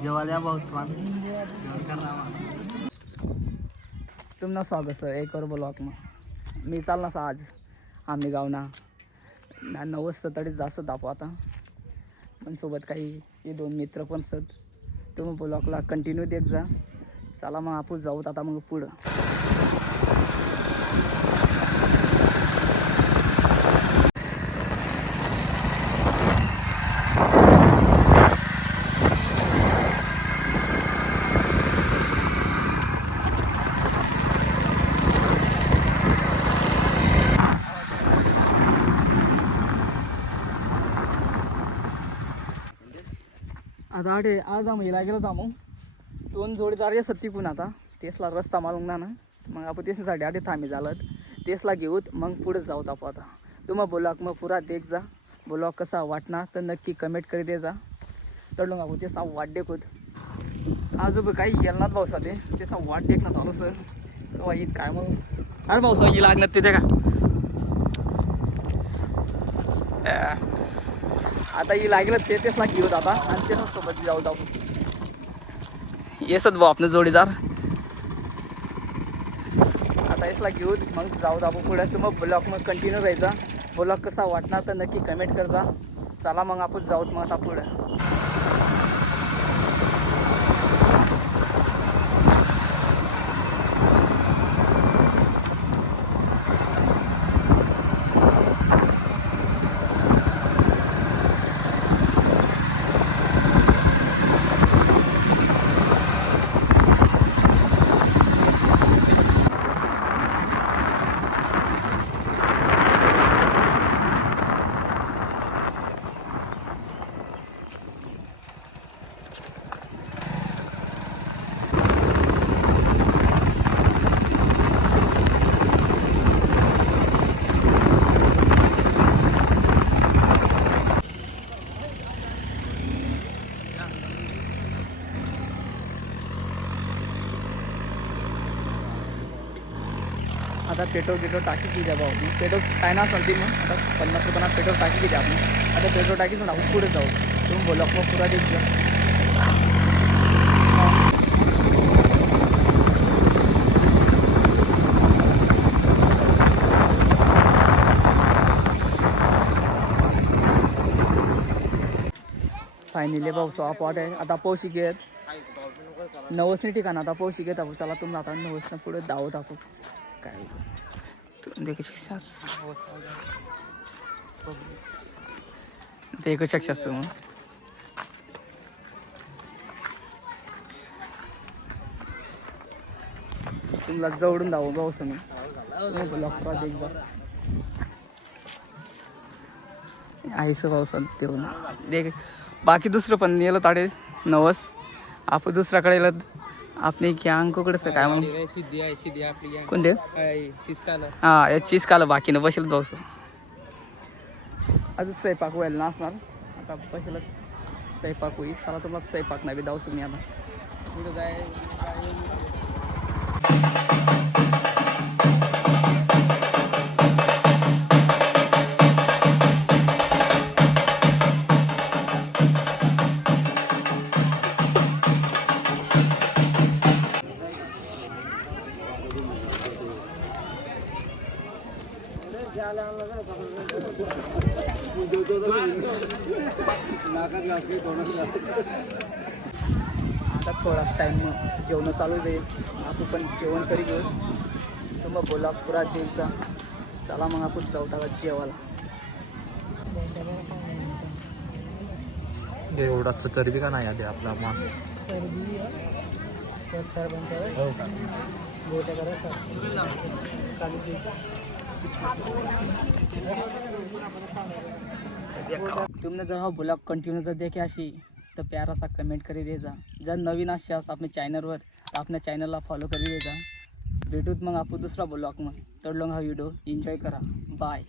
जेवायला पाऊसमान तुमनं स्वागत सर एक और ब्लॉक मग मी चालना सा आज आम्ही गावना 9 वाजता तरी जास्त दाखव आता पण सोबत काही हे 2 मित्र पण सत तुम्ही ब्लॉकला कंटिन्यू देत जा. चला मग आपण जाऊत आता मग पुढं. आता अर्धा महिला गेलो होता मग 2 जोडीदार या सत्तीकून आता तेसला रस्ता मालून ना मग आपण तेससाठी आधी थांबी झालं तेसला घेऊत मग पुढे जाऊत आपण आता. तुम्ही ब्लॉग मग पुरा देख जा. ब्लॉग कसा वाटणार तर नक्की कमेंट करी दे जा. तर मग आपण तेच वाट देखोत आजोबा काही गेलनात पावसा तेच वाट देखणं चालू सर तेव्हा येत काय मग अरे पावसा ही लागणार ते का आता ही लागलं तेसला घेऊत आता आणि तेच सोबत जाऊ आपण येसत भाऊ आपलं जोडीदार आता यसला घेऊन मग जाऊ आपण पुढे. मग ब्लॉग मग कंटिन्यू राहायचा. ब्लॉग कसा वाटणार तर नक्की कमेंट कर जा. चला मग आपण जाऊत मग आता पुढे. आता पेट्रोल टाकी की द्या भाऊ पेट्रोल काय ना चालते मग आता 50 रुपयांना पेट्रोल टाकी की द्या आपण आता पेट्रोल टाकीच आपण पुढे जाऊ. तुम्ही बोला मग पुरा देत जा. फायनली भाऊ पॉट आहे आता पाऊस घेत 9 ठिकाण आता पाऊस घेत आपण. चला तुम्ही आता 9 पुढे धावत आपण काय देखू शकतास तू. तुम्हाला जवळून धावू गावस मी आईस पावसात देऊन देख बाकी दुसरं पण येलं ताडे 9 आपण दुसऱ्याकडे येलं आपली गँगकडे काय म्हणून कोणते हां या चीज कालं बाकीनं बसेल जाऊस अजून स्वयंपाक व्हायला नसणार आता बसेलच स्वयंपाक होईल. चला तुम्हाला स्वयंपाक नाही बी जाऊस मी आता पुढं जाय. आता थोडाच टाइम जेवण चालू जाईल आपण पण जेवण करी घेऊ. तर मग बोला पुरा द्यायचा. चला मग आपण जाऊ जेवायला. एवढाच चरबी का नाही आधी आपला मास तुमने जर हा ब्लॉग कंटिन्यू जर देखे अशी तर प्यारा सा कमेंट करी दे जा. जर नवीन असाल आपल्या चॅनलवर तर आपल्या चॅनलला फॉलो करी दे जा. भेटूत मग आपण दुसरा ब्लॉग मग तर लोक हा व्हिडिओ एन्जॉय करा. बाय.